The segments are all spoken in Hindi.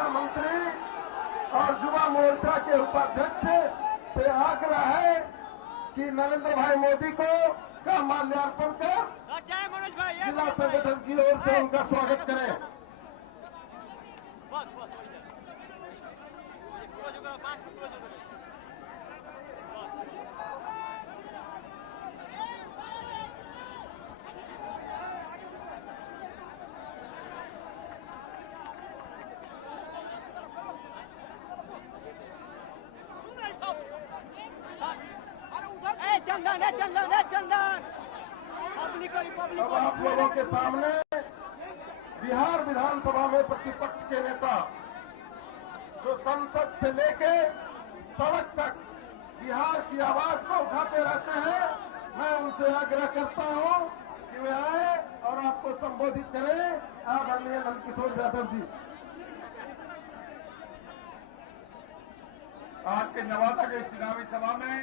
मंत्री और युवा मोर्चा के उपाध्यक्ष से आग्रह है कि नरेंद्र भाई मोदी को का माल्यार्पण कर जिला संगठन की ओर से उनका स्वागत करें। अब आप लोगों के सामने बिहार विधानसभा में प्रतिपक्ष के नेता जो संसद से लेके सड़क तक बिहार की आवाज को उठाते रहते हैं, मैं उनसे आग्रह करता हूं कि वे आए और आपको संबोधित करें। आदरणीय नंदकिशोर यादव जी। आज के नवादा के चुनावी सभा में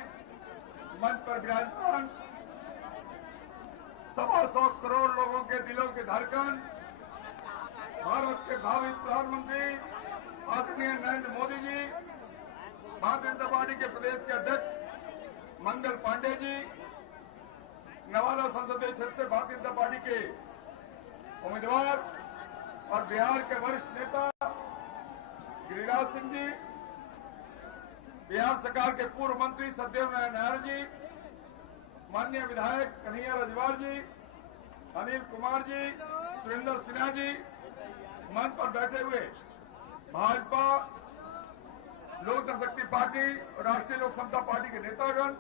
मंच पर विराजमान 125 करोड़ लोगों के दिलों के धड़कन, भारत के भावी प्रधानमंत्री आदरणीय नरेंद्र मोदी जी, भारतीय जनता पार्टी के प्रदेश के अध्यक्ष मंगल पांडे जी, नवादा संसदीय क्षेत्र से भारतीय जनता पार्टी के उम्मीदवार और बिहार के वरिष्ठ नेता गिरिराज सिंह जी, बिहार सरकार के पूर्व मंत्री सत्यदेव नारायण नायर जी, माननीय विधायक कन्हैया रजवार जी, अनिल कुमार जी, सुरेंद्र सिन्हा जी, मंच पर बैठे हुए भाजपा, लोक जनशक्ति पार्टी और राष्ट्रीय लोक समता पार्टी के नेतागण,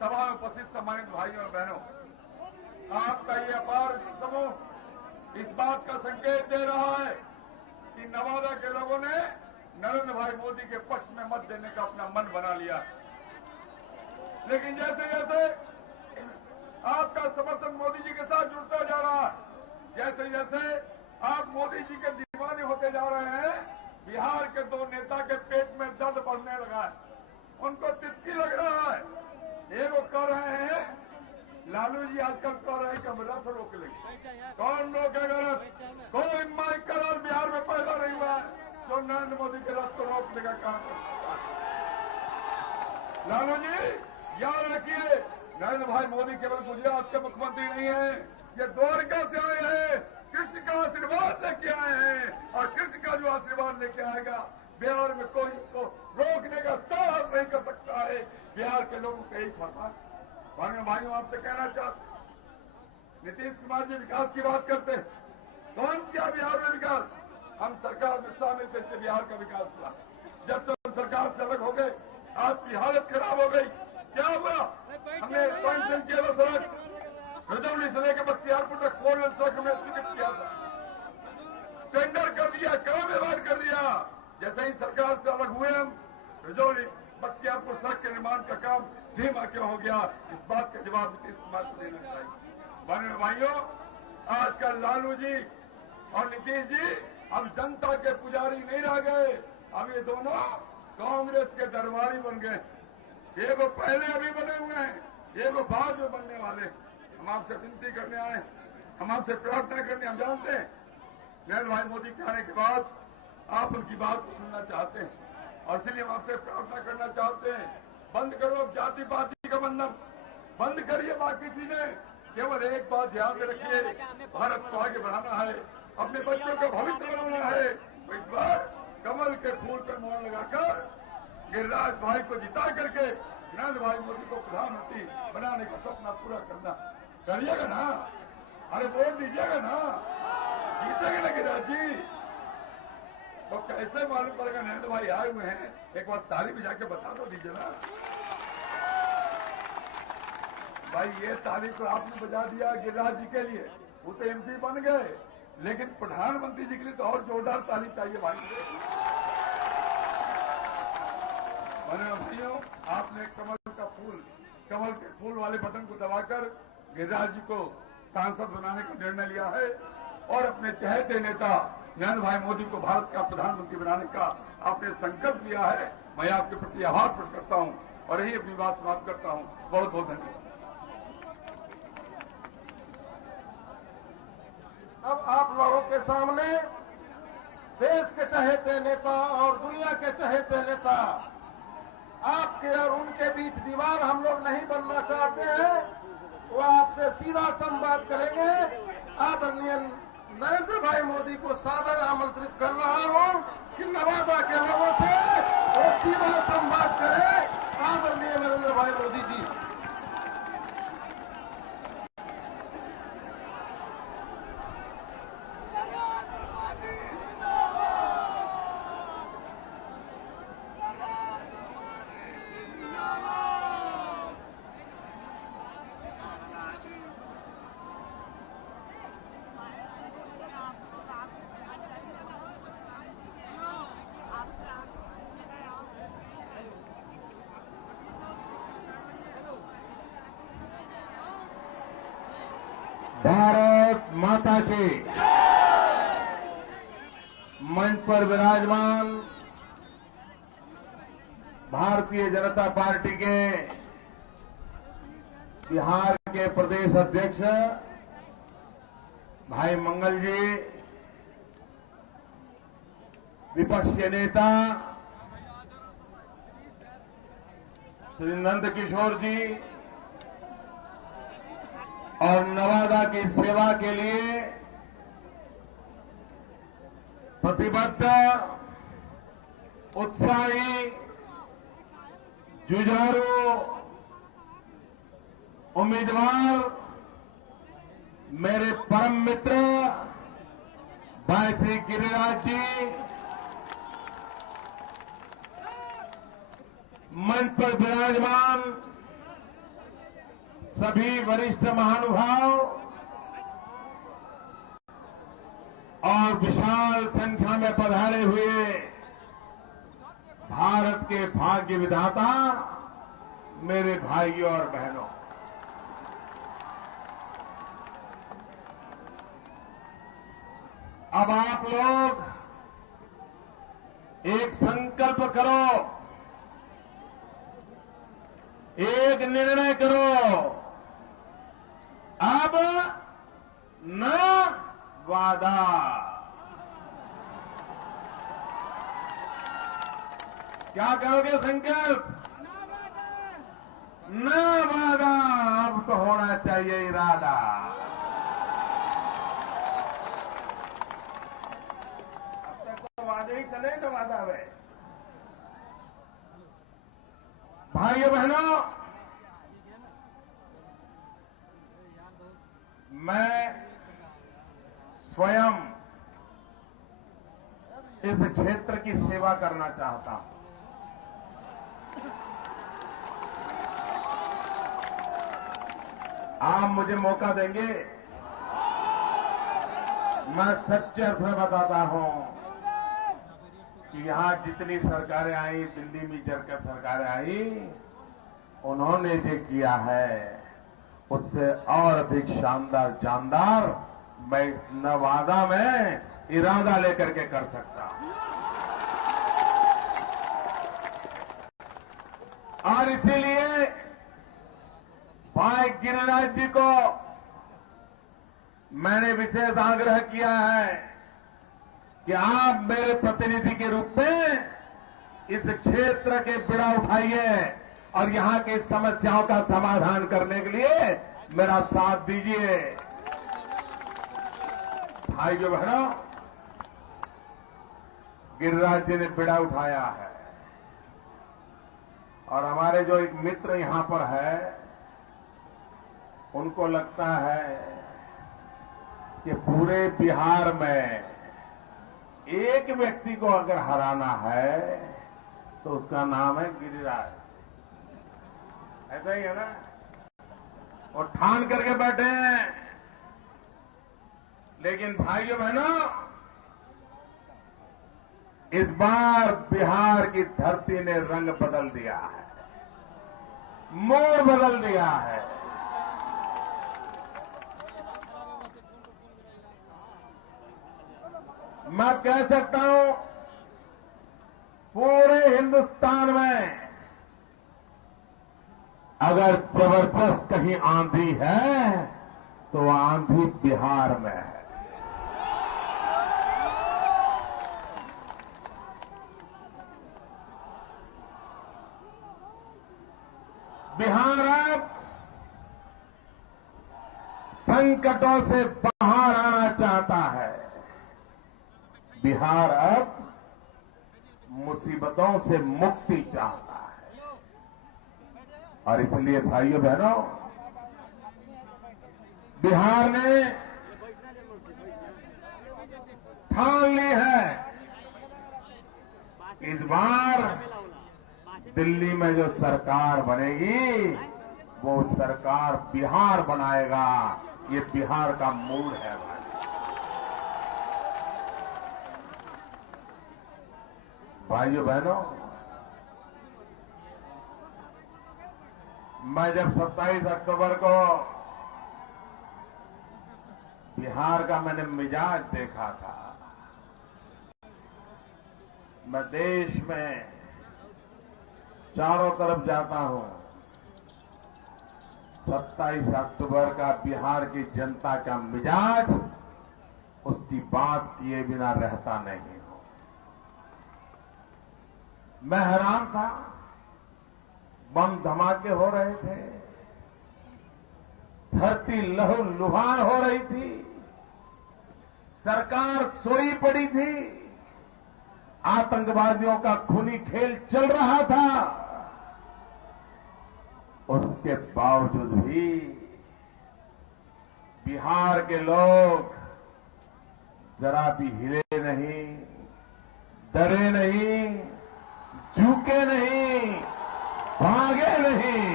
सभा में उपस्थित सम्मानित भाइयों और बहनों, आपका ये अपार समूह इस बात का संकेत दे रहा है कि नवादा के लोगों ने नरेंद्र भाई मोदी के पक्ष में मत देने का अपना मन बना लिया। लेकिन जैसे जैसे आपका समर्थन मोदी जी के साथ जुड़ता जा रहा है, जैसे जैसे आप मोदी जी के दीवाने होते जा रहे हैं, बिहार के दो नेता के पेट में दर्द बढ़ने लगा है, उनको तितकी लग रहा है। एक वो कह रहे हैं, लालू जी आजकल कह रहे हैं कि हम रथ रोक लेंगे। कौन रोकेगा रथ? कोई माइक करार बिहार में पैदा नहीं हुआ है जो नरेंद्र मोदी के रथ को रोकने का काम कर सकता है। लालू जी याद रखिए, नरेंद्र भाई मोदी केवल गुजरात के मुख्यमंत्री नहीं है, ये द्वारका से आए हैं, कृष्ण का आशीर्वाद लेके आए हैं, और कृष्ण का जो आशीर्वाद लेके आएगा बिहार में कोई उसको रोकने का साहस नहीं कर सकता है। बिहार के लोगों को यही फरमान भाइयों आपसे कहना चाहते। नीतीश कुमार जी विकास की बात करते हैं, कौन किया बिहार में विकास? हम सरकार में शामिल थे, इससे बिहार का विकास हुआ। जब तक हम सरकार से अलग हो गए, आपकी हालत खराब हो गई। क्या हुआ? हमने एक्सपेंशन किया था सड़क, रजौली से लेकर बख्तियारपुर तक 4 लेन सड़क हमने स्वीकृत किया था, टेंडर कर दिया, काम व्यवहार कर दिया। जैसे ही सरकार से अलग हुए हम, रजौली बख्तियारपुर सड़क के निर्माण का काम धीमा क्यों हो गया? इस बात का जवाब नीतीश कुमार को देना चाहिए। भाइयों, आजकल लालू जी और नीतीश जी अब जनता के पुजारी नहीं रह गए, अब ये दोनों कांग्रेस के दरबारी बन गए। ये वो पहले अभी बने हुए हैं, ये वो बाद में बनने वाले। हम आपसे विनती करने आए, हम आपसे प्रार्थना करने, हम जानते हैं नरेंद्र भाई मोदी के आने के बाद आप उनकी बात को सुनना चाहते हैं, और इसलिए हम आपसे प्रार्थना करना चाहते हैं, बंद करो अब जाति पाति का बंधन, बंद करिए बाकी चीजें। केवल एक बात ध्यान में रखिए, भारत को आगे बढ़ाना है, अपने बच्चों का भविष्य बनाना है, तो इस बार कमल के फूल पर मोहर लगाकर गिरिराज भाई को जिता करके नरेंद्र भाई मोदी को प्रधानमंत्री बनाने का सपना पूरा करना। करिएगा ना? अरे वोट दीजिएगा ना? जीतेंगे ना गिरिराज जी? तो कैसे मालूम पड़ेगा नरेंद्र भाई आए हुए हैं? एक बार ताली भी जाके बता दो, दीजिए ना भाई। ये ताली तो आपने बजा दिया गिरिराज जी के लिए, वो तो एमपी बन गए, लेकिन प्रधानमंत्री जी के लिए तो और जोरदार ताली चाहिए भाई। भाइयों, आपने कमल के फूल वाले बटन को दबाकर गिरिराज जी को सांसद बनाने का निर्णय लिया है, और अपने चहेते नेता नरेंद्र भाई मोदी को भारत का प्रधानमंत्री बनाने का आपने संकल्प लिया है। मैं आपके प्रति आभार प्रकट करता हूं और यही अपनी बात समाप्त करता हूं। बहुत बहुत धन्यवाद। अब आप लोगों के सामने देश के चहेते नेता और दुनिया के चहेते नेता, आपके और उनके बीच दीवार हम लोग नहीं बनना चाहते हैं। वो आपसे सीधा संवाद करेंगे। आदरणीय नरेंद्र भाई मोदी को सादर आमंत्रित कर रहा हूं कि नवादा के लोगों से वो सीधा संवाद करें। आदरणीय नरेंद्र भाई मोदी जी, भारत माता की। मंच पर विराजमान भारतीय जनता पार्टी के बिहार के प्रदेश अध्यक्ष भाई मंगल जी, विपक्ष के नेता श्री नंद किशोर जी और नवादा की सेवा के लिए प्रतिबद्ध, उत्साही, जुझारू उम्मीदवार मेरे परम मित्र भाई श्री गिरिराज जी, मंच पर विराजमान सभी वरिष्ठ महानुभाव और विशाल संख्या में पधारे हुए भारत के भाग्य विधाता मेरे भाइयों और बहनों, अब आप लोग एक संकल्प करो, एक निर्णय करो। अब न वादा। क्या करोगे संकल्प? न वादा। अब तो होना चाहिए इरादा। अब तक तो वादे ही चले न वादा में। भाइयों बहनों, मैं स्वयं इस क्षेत्र की सेवा करना चाहता हूं। आप मुझे मौका देंगे? मैं सच्चे अर्थ में बताता हूं कि यहां जितनी सरकारें आई, दिल्ली में जरकर सरकारें आई, उन्होंने जो किया है उससे और अधिक शानदार जानदार मैं इस नवादा में इरादा लेकर के कर सकता हूं। और इसीलिए भाई गिरिराज जी को मैंने विशेष आग्रह किया है कि आप मेरे प्रतिनिधि के रूप में इस क्षेत्र के बीड़ा उठाइए और यहां की समस्याओं का समाधान करने के लिए मेरा साथ दीजिए। भाइयों बहनों, गिरिराज जी ने बीड़ा उठाया है और हमारे जो एक मित्र यहां पर है, उनको लगता है कि पूरे बिहार में एक व्यक्ति को अगर हराना है तो उसका नाम है गिरिराज। ऐसा ही है ना? वो ठान करके बैठे हैं। लेकिन भाइयों बहनों, इस बार बिहार की धरती ने रंग बदल दिया है, मोड़ बदल दिया है। मैं कह सकता हूं पूरे हिंदुस्तान में अगर जबरदस्त कहीं आंधी है तो आंधी बिहार में है। बिहार अब संकटों से बाहर आना चाहता है। बिहार अब मुसीबतों से मुक्ति चाहता है। और इसलिए भाइयों बहनों, बिहार ने ठान ली है, इस बार दिल्ली में जो सरकार बनेगी वो सरकार बिहार बनाएगा। ये बिहार का मूड है भाइयों बहनों। मैं जब 27 अक्टूबर को बिहार का मैंने मिजाज देखा था, मैं देश में चारों तरफ जाता हूं, 27 अक्टूबर का बिहार की जनता का मिजाज उसकी बात किए बिना रहता नहीं हूं। मैं हैरान था, बम धमाके हो रहे थे, धरती लहूलुहान हो रही थी, सरकार सोई पड़ी थी, आतंकवादियों का खूनी खेल चल रहा था। उसके बावजूद भी बिहार के लोग जरा भी हिले नहीं, डरे नहीं, झुके नहीं, भागे नहीं।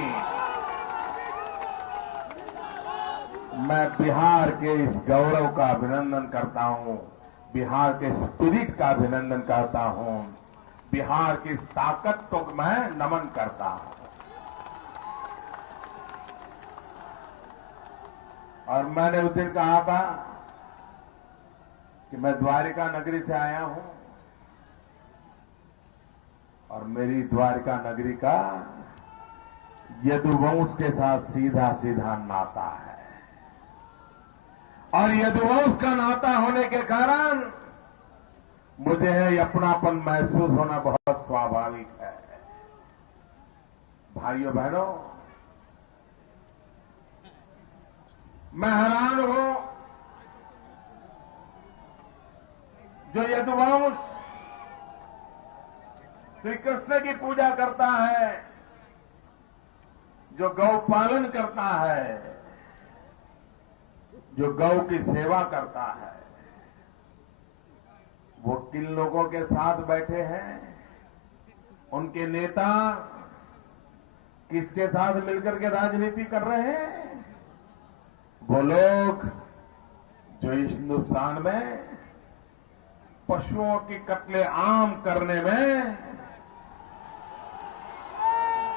मैं बिहार के इस गौरव का अभिनंदन करता हूं, बिहार के स्पिरिट का अभिनंदन करता हूं, बिहार की इस ताकत को मैं नमन करता हूं। और मैंने उस दिन कहा था कि मैं द्वारिका नगरी से आया हूं और मेरी द्वारिका नगरी का यदुवंश के साथ सीधा सीधा नाता है। और यदुवंश का नाता होने के कारण मुझे है अपनापन महसूस होना बहुत स्वाभाविक है। भाइयों बहनों, मैं हैरान हूं, जो यदुवंश श्री कृष्ण की पूजा करता है, जो गौ पालन करता है, जो गौ की सेवा करता है, वो किन लोगों के साथ बैठे हैं? उनके नेता किसके साथ मिलकर के राजनीति कर रहे हैं? वो लोग जो इस हिंदुस्तान में पशुओं की कत्लेआम करने में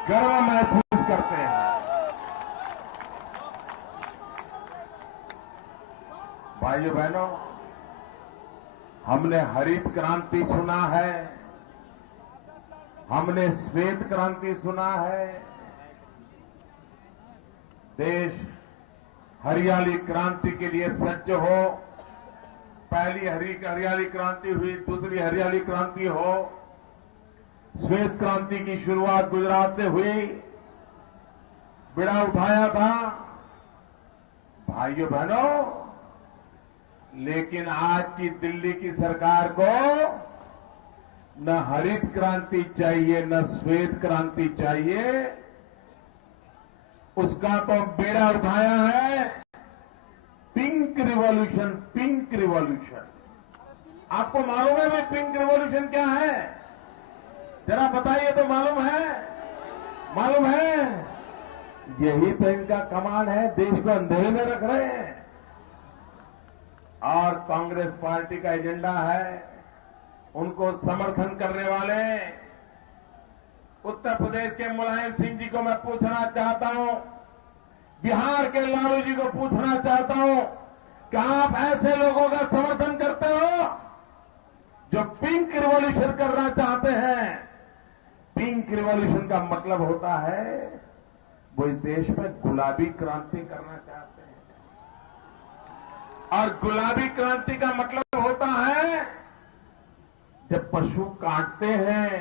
गर्व महसूस करते हैं। भाइयों बहनों, हमने हरित क्रांति सुना है, हमने श्वेत क्रांति सुना है। देश हरियाली क्रांति के लिए सज्ज हो। पहली हरियाली क्रांति हुई, दूसरी हरियाली क्रांति हो, श्वेत क्रांति की शुरुआत गुजरात से हुई, बिड़ा उठाया था। भाइयों बहनों, लेकिन आज की दिल्ली की सरकार को न हरित क्रांति चाहिए, न श्वेत क्रांति चाहिए। उसका तो बेड़ा उठाया है पिंक रिवॉल्यूशन, पिंक रिवॉल्यूशन। आपको मालूम है भाई पिंक रिवॉल्यूशन क्या है? जरा बताइए तो मालूम है? मालूम है? यही तो इनका कमाल है, देश को अंधेरे में रख रहे हैं। और कांग्रेस पार्टी का एजेंडा है, उनको समर्थन करने वाले उत्तर प्रदेश के मुलायम सिंह जी को मैं पूछना चाहता हूं, बिहार के लालू जी को पूछना चाहता हूं कि आप ऐसे लोगों का समर्थन करते हो जो पिंक रिवॉल्यूशन करना चाहते हैं? पिंक रिवॉल्यूशन का मतलब होता है वो इस देश में गुलाबी क्रांति करना चाहते हैं। और गुलाबी क्रांति का मतलब होता है जब पशु काटते हैं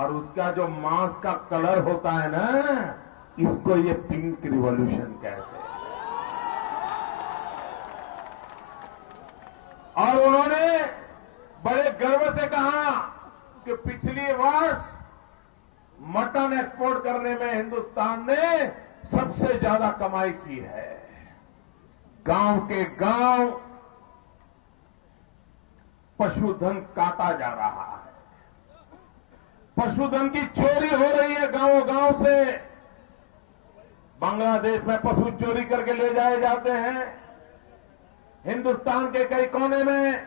और उसका जो मांस का कलर होता है ना, इसको ये पिंक रिवॉल्यूशन कहते हैं। और उन्होंने बड़े गर्व से कहा कि पिछली वर्ष मटन एक्सपोर्ट करने में हिंदुस्तान ने सबसे ज्यादा कमाई की है। गांव के गांव पशुधन काटा जा रहा है, पशुधन की चोरी हो रही है गांव गांव से। बांग्लादेश में पशु चोरी करके ले जाए जाते हैं। हिंदुस्तान के कई कोने में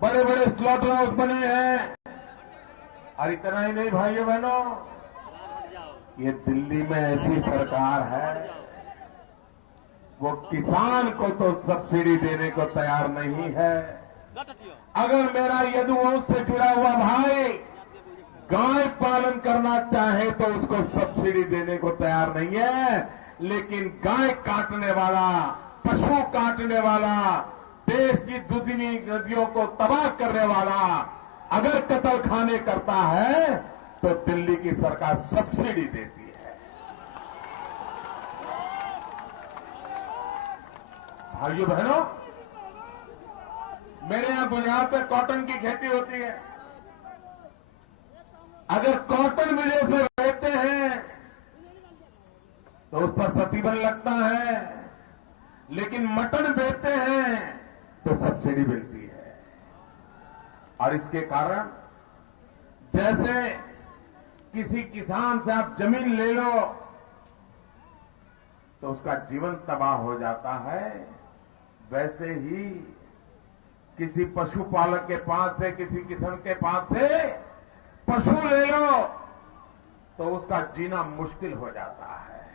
बड़े बड़े स्लॉटर हाउस बने हैं। और इतना ही नहीं भाइयों बहनों, ये दिल्ली में ऐसी सरकार है, वो किसान को तो सब्सिडी देने को तैयार नहीं है। अगर मेरा यदुवंश से जुड़ा हुआ भाई गाय पालन करना चाहे तो उसको सब्सिडी देने को तैयार नहीं है, लेकिन गाय काटने वाला, पशु काटने वाला, देश की दूसरी नदियों को तबाह करने वाला अगर कत्ल खाने करता है तो दिल्ली की सरकार सब्सिडी देती है। भाइयों बहनों, मेरे यहां गुजरात में कॉटन की खेती होती है। अगर कॉटन विलेज में रहते हैं तो उस पर प्रतिबंध लगता है, लेकिन मटन बेचते हैं तो सब्सिडी मिलती है। और इसके कारण जैसे किसी किसान से आप जमीन ले लो तो उसका जीवन तबाह हो जाता है, वैसे ही किसी पशुपालक के पास से, किसी किसान के पास से पशु ले लो तो उसका जीना मुश्किल हो जाता है।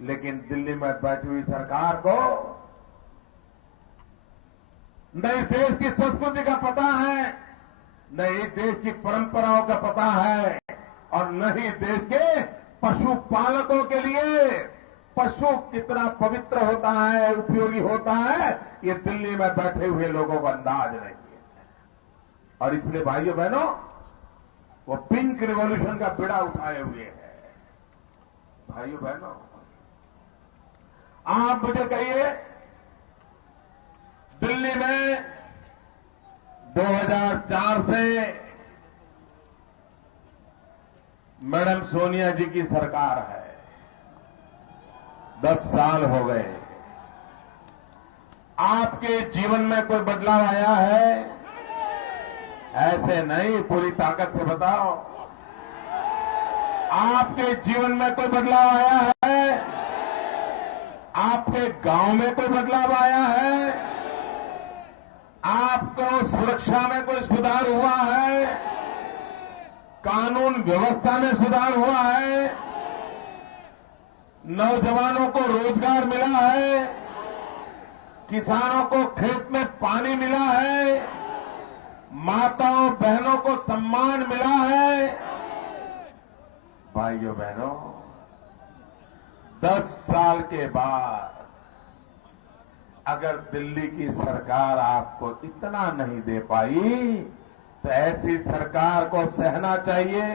लेकिन दिल्ली में बैठी हुई सरकार को न इस देश की संस्कृति का पता है, न इस देश की परंपराओं का पता है, और न ही देश के पशुपालकों के लिए पशु कितना पवित्र होता है, उपयोगी होता है, ये दिल्ली में बैठे हुए लोगों को अंदाज नहीं है। और इसलिए भाइयों बहनों, वो पिंक रिवॉल्यूशन का बीड़ा उठाए हुए हैं। भाइयों बहनों, आप मुझे कहिए, दिल्ली में 2004 से मैडम सोनिया जी की सरकार है, 10 साल हो गए। आपके जीवन में कोई बदलाव आया है? ऐसे नहीं, पूरी ताकत से बताओ। आपके जीवन में कोई बदलाव आया है? आपके गांव में कोई बदलाव आया है? आपको सुरक्षा में कोई सुधार हुआ है? कानून व्यवस्था में सुधार हुआ है? नौजवानों को रोजगार मिला है? किसानों को खेत में पानी मिला है? माताओं बहनों को सम्मान मिला है? भाइयों बहनों, 10 साल के बाद अगर दिल्ली की सरकार आपको इतना नहीं दे पाई तो ऐसी सरकार को सहना चाहिए,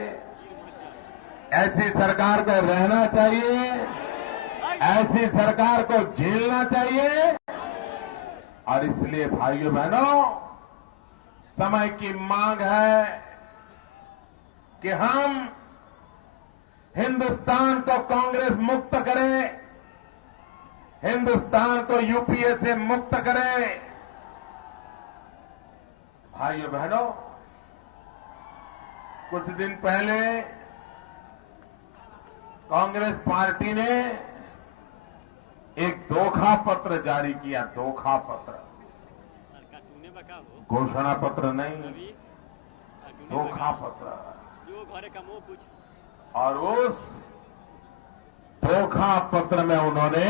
ऐसी सरकार को रहना चाहिए, ऐसी सरकार को झेलना चाहिए। और इसलिए भाइयों बहनों, समय की मांग है कि हम हिंदुस्तान को कांग्रेस मुक्त करें, हिंदुस्तान को यूपीए से मुक्त करें। भाइयों बहनों, कुछ दिन पहले कांग्रेस पार्टी ने एक धोखा पत्र जारी किया, धोखा पत्र, घोषणा पत्र नहीं, धोखा पत्र। और उस धोखा पत्र में उन्होंने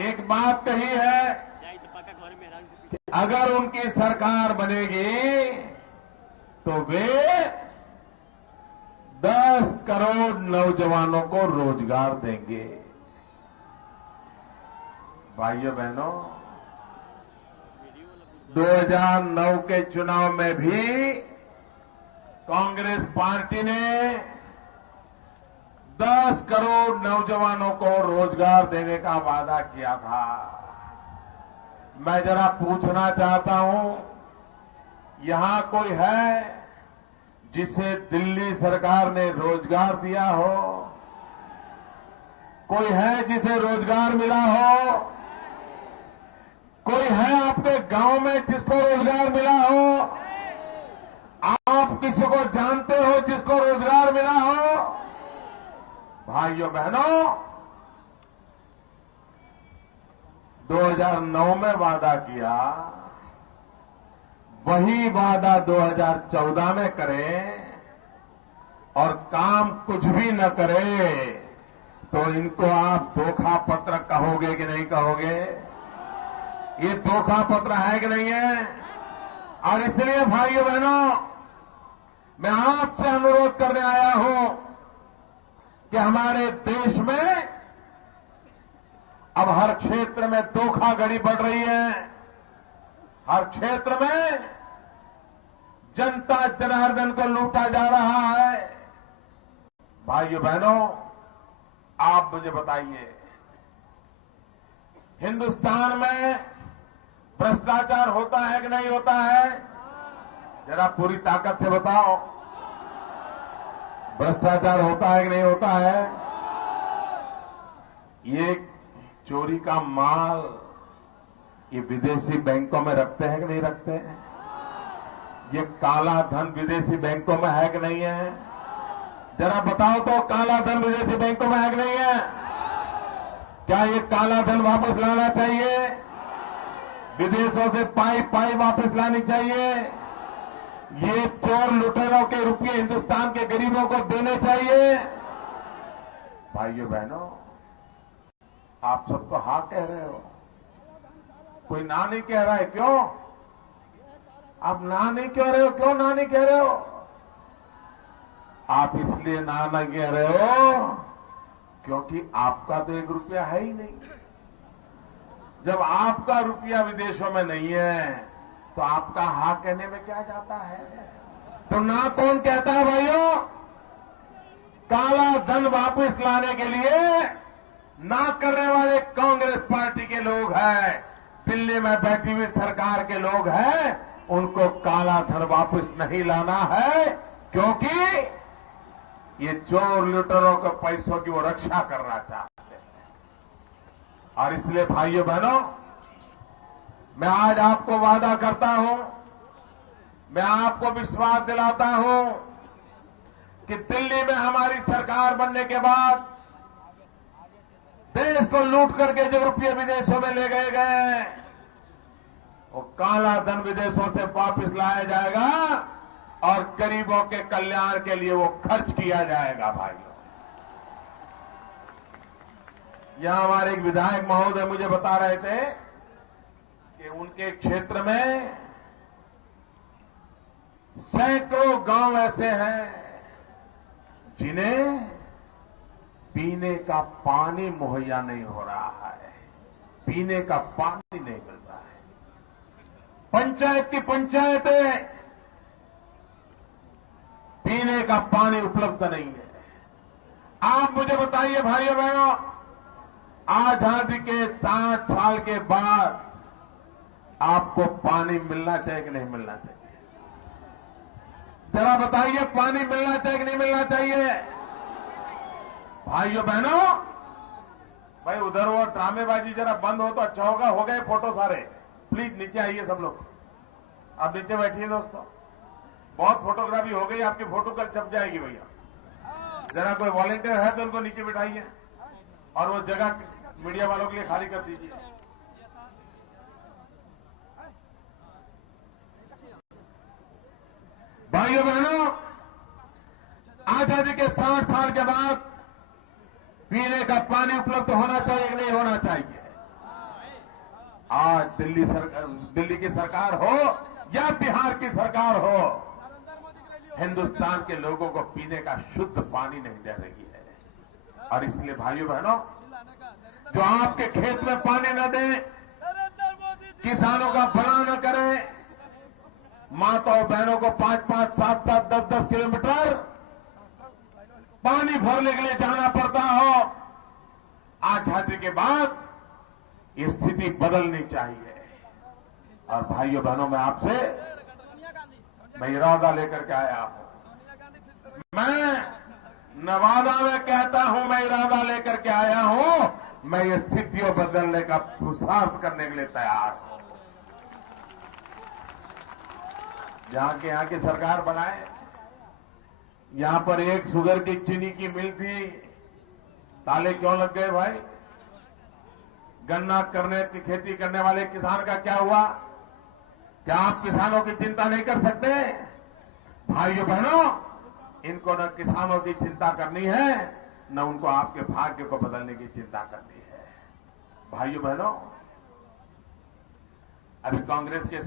एक बात कही है कि अगर उनकी सरकार बनेगी तो वे 10 करोड़ नौजवानों को रोजगार देंगे। भाइयों बहनों, 2009 के चुनाव में भी कांग्रेस पार्टी ने 10 करोड़ नौजवानों को रोजगार देने का वादा किया था। मैं जरा पूछना चाहता हूं, यहां कोई है जिसे दिल्ली सरकार ने रोजगार दिया हो? कोई है जिसे रोजगार मिला हो? कोई है आपके गांव में जिसको रोजगार मिला हो? आप किसी को जानते हो जिसको रोजगार मिला हो? भाइयों बहनों, 2009 में वादा किया, वही वादा 2014 में करें और काम कुछ भी न करें तो इनको आप धोखा पत्र कहोगे कि नहीं कहोगे? ये धोखा पत्र है कि नहीं है? और इसलिए भाइयों बहनों, मैं आपसे अनुरोध करने आया हूं कि हमारे देश में अब हर क्षेत्र में धोखाधड़ी बढ़ रही है। हर क्षेत्र में जनता जनार्दन को लूटा जा रहा है। भाइयों बहनों, आप मुझे बताइए, हिंदुस्तान में भ्रष्टाचार होता है कि नहीं होता है? जरा पूरी ताकत से बताओ, भ्रष्टाचार होता है कि नहीं होता है? ये चोरी का माल ये विदेशी बैंकों में रखते हैं कि नहीं रखते हैं? ये काला धन विदेशी बैंकों में है कि नहीं है? जरा बताओ तो, काला धन विदेशी बैंकों में है कि नहीं है? क्या ये काला धन वापस लाना चाहिए? विदेशों से पाई पाई वापस लानी चाहिए? ये चोर लुटेरों के रुपये हिंदुस्तान के गरीबों को देने चाहिए? भाइयों बहनों, आप सब तो हाँ कह रहे हो, कोई ना नहीं कह रहा है। क्यों? आप ना नहीं कह रहे हो? क्यों ना नहीं कह रहे हो? आप इसलिए ना नहीं कह रहे हो क्योंकि आपका तो 1 रुपया है ही नहीं। जब आपका रुपया विदेशों में नहीं है तो आपका हाँ कहने में क्या जाता है? तो ना कौन कहता है भाइयों? काला धन वापस लाने के लिए ना करने वाले कांग्रेस पार्टी के लोग हैं, दिल्ली में बैठी हुई सरकार के लोग हैं। उनको काला धन वापस नहीं लाना है क्योंकि ये चोर लुटेरों के पैसों की वो रक्षा करना चाहते हैं। और इसलिए भाइयों बहनों, मैं आज आपको वादा करता हूं, मैं आपको विश्वास दिलाता हूं कि दिल्ली में हमारी सरकार बनने के बाद देश को लूट करके जो रुपये विदेशों में ले गए गए, वो काला धन विदेशों से वापस लाया जाएगा और गरीबों के कल्याण के लिए वो खर्च किया जाएगा। भाइयों, यहां हमारे एक विधायक महोदय मुझे बता रहे थे कि उनके क्षेत्र में सैकड़ों गांव ऐसे हैं जिन्हें पीने का पानी मुहैया नहीं हो रहा है, पीने का पानी नहीं मिल रहा है। पंचायत की पंचायतें पीने का पानी उपलब्ध नहीं है। आप मुझे बताइए भाइयों बहनों, आजादी के 60 साल के बाद आपको पानी मिलना चाहिए कि नहीं मिलना चाहिए? जरा बताइए, पानी मिलना चाहिए कि नहीं मिलना चाहिए? भाइयों बहनों, भाई उधर वो ड्रामेबाजी जरा बंद हो तो अच्छा होगा। हो गए फोटो सारे? प्लीज नीचे आइए सब लोग, आप नीचे बैठिए दोस्तों। बहुत फोटोग्राफी हो गई, आपकी फोटो कल छप जाएगी भैया। जरा कोई वॉलंटियर है तो उनको नीचे बिठाइए और वो जगह मीडिया वालों के लिए खाली कर दीजिए। भाइयों बहनों, आजादी के 60 साल के बाद पीने का पानी उपलब्ध होना चाहिए कि नहीं होना चाहिए? आज दिल्ली की सरकार हो या बिहार की सरकार हो, हिंदुस्तान के लोगों को पीने का शुद्ध पानी नहीं दे रही है। और इसलिए भाइयों बहनों, जो आपके खेत में पानी न दें, किसानों का भला न करें, माताओं बहनों को 5-5, 7-7, 10-10 किलो पानी भरने के लिए जाना पड़ता हो, आजादी के बाद ये स्थिति बदलनी चाहिए। और भाइयों बहनों, मैं इरादा लेकर के आया हूं। मैं नवादा में कहता हूं, मैं इरादा लेकर के आया हूं। मैं ये स्थितियों बदलने का पुरुषार्थ करने के लिए तैयार हूं। यहां की सरकार बनाए। यहां पर एक शुगर की चीनी की मिल थी, ताले क्यों लग गए भाई? गन्ना करने की खेती करने वाले किसान का क्या हुआ? क्या आप किसानों की चिंता नहीं कर सकते? भाइयों बहनों, इनको न किसानों की चिंता करनी है, न उनको आपके भाग्य को बदलने की चिंता करनी है। भाइयों बहनों, अभी कांग्रेस के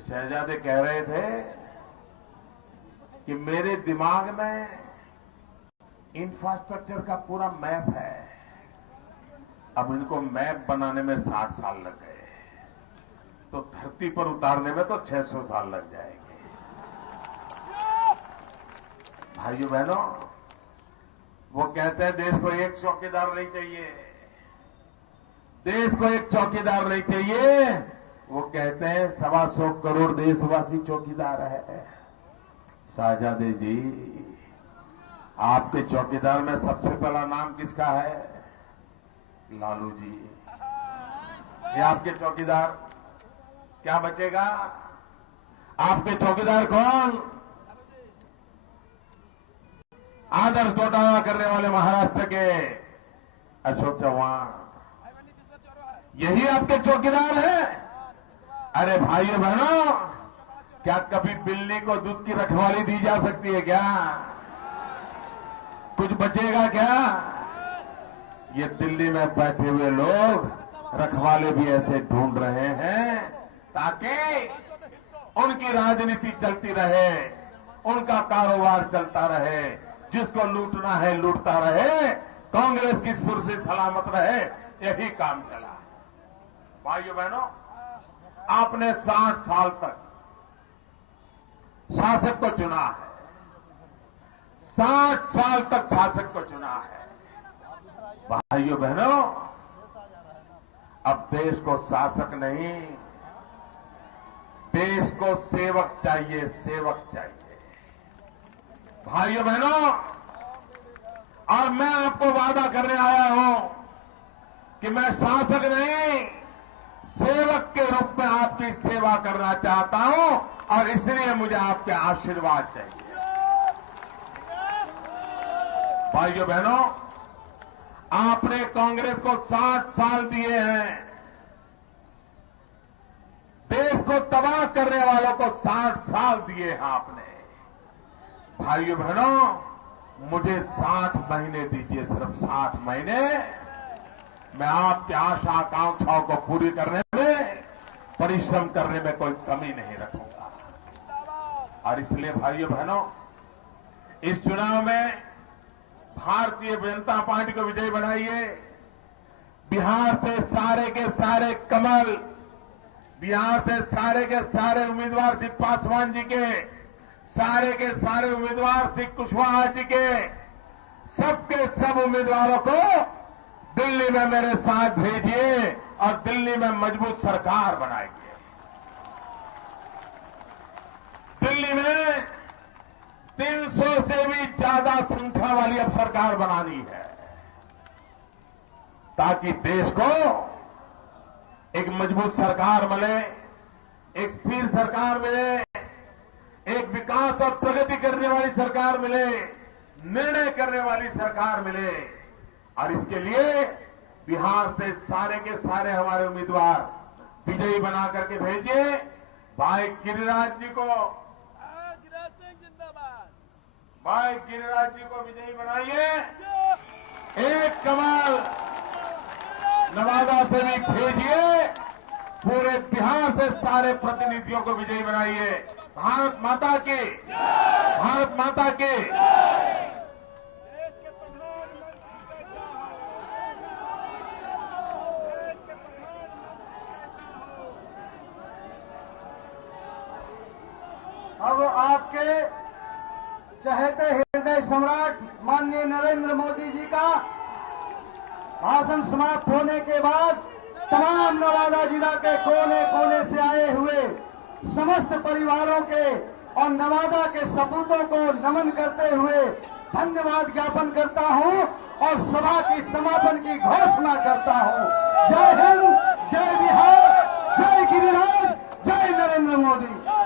शहजादे कह रहे थे कि मेरे दिमाग में इंफ्रास्ट्रक्चर का पूरा मैप है। अब इनको मैप बनाने में 60 साल लग गए, तो धरती पर उतारने में तो 600 साल लग जाएंगे। भाइयों बहनों, वो कहते हैं देश को एक चौकीदार नहीं चाहिए, देश को एक चौकीदार नहीं चाहिए। वो कहते हैं 125 करोड़ देशवासी चौकीदार है। शाहजादे जी, आपके चौकीदार में सबसे पहला नाम किसका है? लालू जी। ये आपके चौकीदार, क्या बचेगा? आपके चौकीदार कौन? आदर्श घोटाला करने वाले महाराष्ट्र के अशोक चव्हाण, यही आपके चौकीदार हैं। अरे भाइयों बहनों, क्या कभी बिल्ली को दूध की रखवाली दी जा सकती है क्या? कुछ बचेगा क्या? ये दिल्ली में बैठे हुए लोग रखवाले भी ऐसे ढूंढ रहे हैं ताकि उनकी राजनीति चलती रहे, उनका कारोबार चलता रहे, जिसको लूटना है लूटता रहे, कांग्रेस की सुरक्षित सलामत रहे, यही काम चला। भाइयों बहनों, आपने 60 साल तक शासक को चुना है, 60 साल तक शासक को चुना है। भाइयों बहनों, अब देश को शासक नहीं, देश को सेवक चाहिए, सेवक चाहिए। भाइयों बहनों, और मैं आपको वादा करने आया हूं कि मैं शासक नहीं, सेवक के रूप में आपकी सेवा करना चाहता हूं, और इसलिए मुझे आपके आशीर्वाद चाहिए। भाइयों बहनों, आपने कांग्रेस को 60 साल दिए हैं, देश को तबाह करने वालों को 60 साल दिए हैं आपने। भाइयों बहनों, मुझे 60 महीने दीजिए, सिर्फ 60 महीने। मैं आपकी आशा आकांक्षाओं को पूरी करने में, परिश्रम करने में कोई कमी नहीं रखूंगा। और इसलिए भाइयों बहनों, इस चुनाव में भारतीय जनता पार्टी को विजयी बनाइए। बिहार से सारे के सारे कमल, बिहार से सारे के सारे उम्मीदवार श्री पासवान जी के, सारे के सारे उम्मीदवार श्री कुशवाहा जी के, सबके सब उम्मीदवारों को दिल्ली में मेरे साथ भेजिए और दिल्ली में मजबूत सरकार बनाएंगे। दिल्ली में 300 से भी ज्यादा संख्या वाली अब सरकार बनानी है, ताकि देश को एक मजबूत सरकार मिले, एक स्थिर सरकार मिले, एक विकास और प्रगति करने वाली सरकार मिले, निर्णय करने वाली सरकार मिले। और इसके लिए बिहार से सारे के सारे हमारे उम्मीदवार विजयी बना करके भेजिए। भाई गिरिराज जी को, भाई गिरिराज जी को विजयी बनाइए। एक कमल नवादा से भी भेजिए, पूरे बिहार से सारे प्रतिनिधियों को विजयी बनाइए। भारत माता की, भारत माता की। अब आपके चहेते हृदय सम्राट माननीय नरेंद्र मोदी जी का भाषण समाप्त होने के बाद तमाम नवादा जिला के कोने कोने से आए हुए समस्त परिवारों के और नवादा के सपूतों को नमन करते हुए धन्यवाद ज्ञापन करता हूं और सभा की समापन की घोषणा करता हूं। जय हिंद, जय बिहार, जय गिरिराज, जय नरेंद्र मोदी।